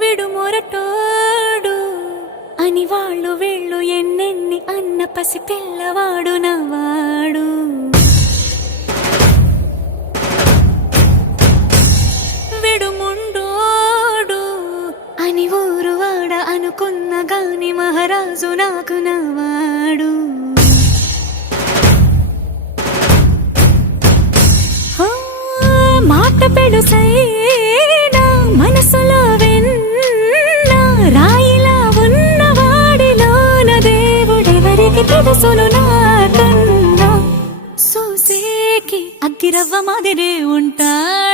విడు మొరటోడు అని వాళ్ళు వీళ్ళు ఎన్నెన్ని అన్న పసి పిల్లవాడు నవ్వాడు. విడు ముండోడు అని ఊరు వాడ అనుకున్న గాని మహారాజు నాకు నవ్వాడు. మాట పెడుసైనా మనసులో వెన్న రాయిలా ఉన్నవాడిలోన దేవుడెవరికి తెలుసును నాకన్నా. సూసేకి అగ్గిరవ్వ మాదిరే ఉంటాడు.